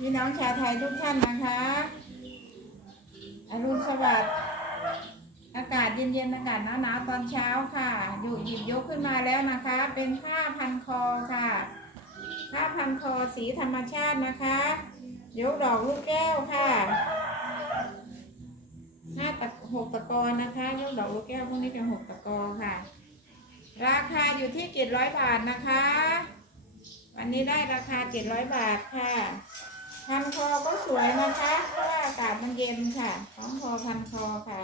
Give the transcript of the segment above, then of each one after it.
พี่น้องชาวไทยทุกท่านนะคะอรุณสวัสดิ์อากาศเย็นๆอากาศหนาวๆตอนเช้าค่ะอยู่หยิบยกขึ้นมาแล้วนะคะ เป็นผ้าพันคอค่ะผ้าพันคอสีธรรมชาตินะคะยกดอกลูกแก้วค่ะห้าตะหกตะกอนนะคะยกดอกลูกแก้วพวกนี้เป็นหกตะกอค่ะ ราคาอยู่ที่เจ็ดร้อยบาทนะคะ วันนี้ได้ราคาเจ็ดร้อยบาทค่ะ พันคอก็สวยนะคะเพราะว่าอากาศมันเย็นค่ะของคอพันคอค่ะ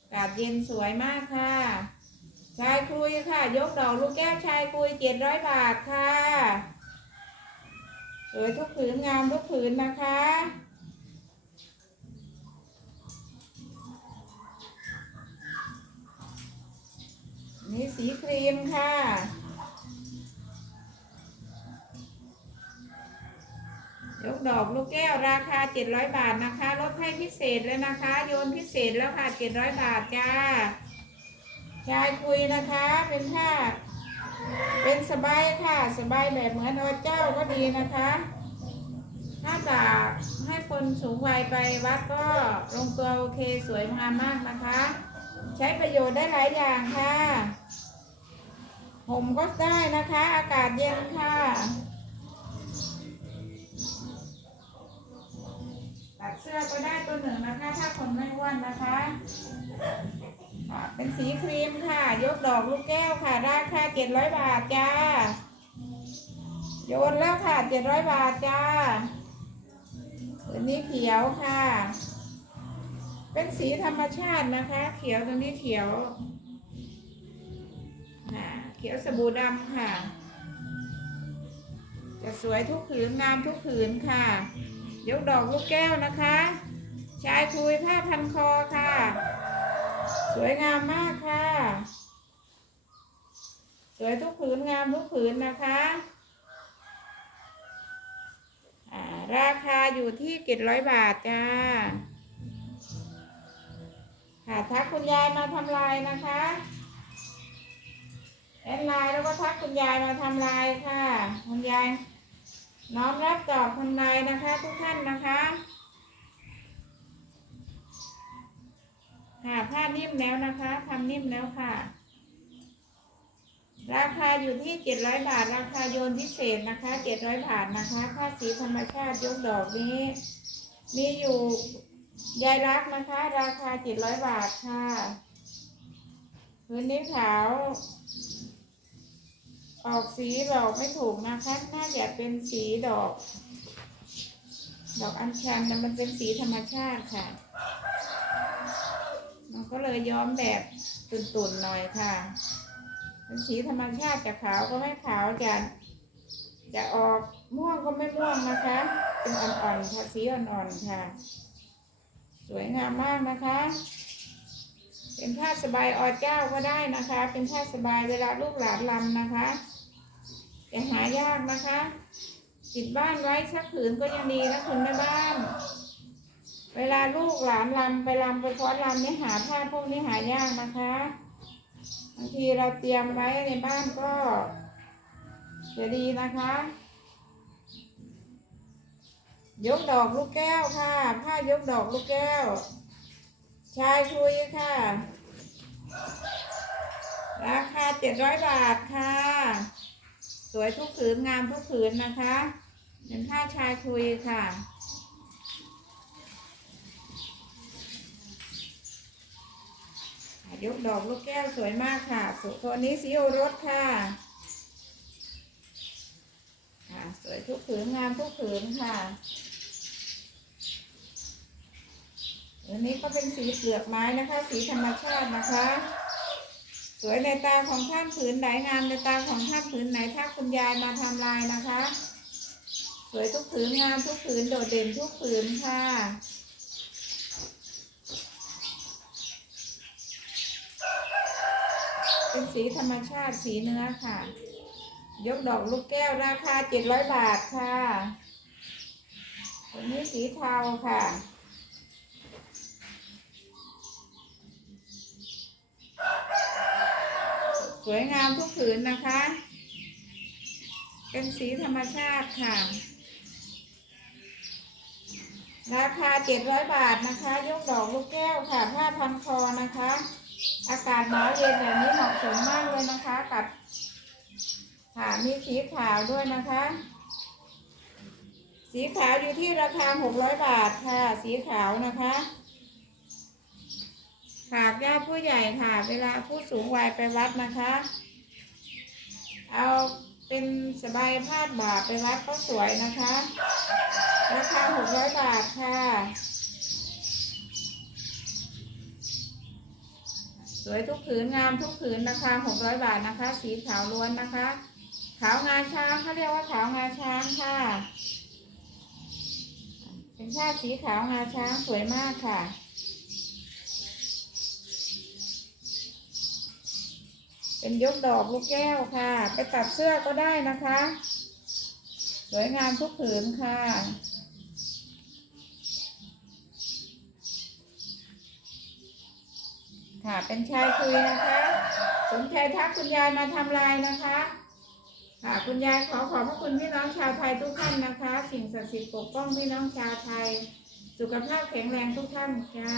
อากาศเย็นสวยมากค่ะชายคุยค่ะ ยกดอกลูกแก้วชายคุยเจ็ดร้อยบาทค่ะสวยทุกผืนงามทุกผืนนะคะนี่สีครีมค่ะ ยกดอกลูกแก้วราคา 700 บาทนะคะ ลดให้พิเศษเลยนะคะ โยนพิเศษแล้วค่ะ 700 บาทจ้าชายคุยนะคะ เป็นผ้า เป็นสบายค่ะ สบายแบบเหมือนอเจ้าก็ดีนะคะถ้าจะให้คนสูงวัยไปวัดก็ลงตัวโอเคสวยงามมากนะคะ ใช้ประโยชน์ได้หลายอย่างค่ะห่มก็ได้นะคะ อากาศเย็นค่ะ ตัดเสื้อก็ได้ตัวหนึ่งนะคะ ถ้าคนไม่อ้วนนะคะอ่าเป็นสีครีมค่ะ ยกดอกลูกแก้วค่ะราคาเจ็ดร้อยบาทจ้า โยนแล้วค่ะเจ็ดร้อยบาทจ้าตัวนี้เขียวค่ะ เป็นสีธรรมชาตินะคะ เขียวตัวนี้เขียวอ่าเขียวสบู่ดำค่ะ จะสวยทุกผืนงามทุกผืนค่ะ ยกดอกลูกแก้วนะคะ ชายคุยผ้าพันคอค่ะ สวยงามมากค่ะ สวยทุกผืนงามทุกผืนนะคะอ่าราคาอยู่ที่เจ็ดร้อยบาทจ้าค่ะทักคุณยายมาทำลายนะคะแอดไลน์แล้วก็ทักคุณยายมาทำลายค่ะ คุณยาย น้อมรับตอบทำนายนะคะ ทุกท่านนะคะค่ะผ้านิ่มแล้วนะคะทำนิ่มแล้วค่ะ ราคาอยู่ที่เจ็ดร้อยบาท ราคาโยนพิเศษนะคะเจ็ดร้อยบาทนะคะผ้าสีธรรมชาติยกดอกนี้ มีอยู่ยายรักนะคะ ราคาเจ็ดร้อยบาทค่ะพื้นนี้ขาว ออกสีบอกไม่ถูกนะคะน่าจะเป็นสีดอก ดอกอัญชันแต่มันเป็นสีธรรมชาติค่ะ มันก็เลยย้อมแบบตุ่นๆหน่อยค่ะ เป็นสีธรรมชาติจะขาวก็ไม่ขาวจะจะออกม่วงก็ไม่ม่วงนะคะ เป็นอ่อนๆค่ะสีอ่อนๆค่ะ สวยงามมากนะคะเป็นผ้าสบายอเจ้าก็ได้นะคะ เป็นผ้าสบายเวลาลูกหลานลำนะคะ แต่หายากนะคะติดบ้านไว้สักผืนก็ยังดีนะคุณแม่บ้าน เวลาลูกหลานลำไปลำไปฟ้อนลำเนี่ยหาผ้าพวกนี้หายากนะคะบางทีเราเตรียมไว้ในบ้านก็ จะดีนะคะ ยกดอกลูกแก้วค่ะ ผ้ายกดอกลูกแก้ว ชายคุยค่ะ ราคาเจ็ดร้อยบาทค่ะ สวยทุกผืนงามทุกผืนนะคะเป็นผ้าชายคุยค่ะยกดอกลูกแก้วสวยมากค่ะ สุตัวนี้สีโอรสค่ะค่ะสวยทุกผืนงามทุกผืนค่ะอันนี้ก็เป็นสีเปลือกไม้นะคะ สีธรรมชาตินะคะ สวยในตาของท่านผืนไหนงามในตาของท่านผืนไหนถ้าคุณยายมาทำลายนะคะ สวยทุกผืนงามทุกผืนโดดเด่นทุกผืนค่ะ เป็นสีธรรมชาติสีเนื้อค่ะ ยกดอกลูกแก้วราคาเจ็ดร้อยบาทค่ะตัวนี้สีเทาค่ะ สวยงามทุกผืนนะคะ เป็นสีธรรมชาติค่ะ ราคาเจ็ดร้อยบาทนะคะ ยกดอกลูกแก้วค่ะ ผ้าพันคอนะคะ อากาศหนาวเย็นแบบนี้เหมาะสมมากเลยนะคะกับค่ะมีสีขาวด้วยนะคะ สีขาวอยู่ที่ราคาหกร้อยบาทค่ะ สีขาวนะคะ ฝากญาติผู้ใหญ่ค่ะ เวลาผู้สูงวัยไปวัดนะคะ เอาเป็นสบายพาดบ่าไปวัดก็สวยนะคะราคาหกร้อยบาทค่ะ สวยทุกผืนงามทุกผืนราคาหกร้อยบาทนะคะ สีขาวล้วนนะคะ ขาวงาช้างเขาเรียกว่าขาวงาช้างค่ะ เป็นชาติสีขาวงาช้างสวยมากค่ะ เป็นยกดอกลูกแก้วค่ะ ไปตัดเสื้อก็ได้นะคะ สวยงามทุกผืนค่ะ ค่ะเป็นชายคุยนะคะ สนใจทักคุณยายมาทำลายนะคะค่ะคุณยายขอขอบพระคุณพี่น้องชาวไทยทุกท่านนะคะ สิ่งศักดิ์สิทธิ์ปกป้องพี่น้องชาวไทย สุขภาพแข็งแรงทุกท่านจ้า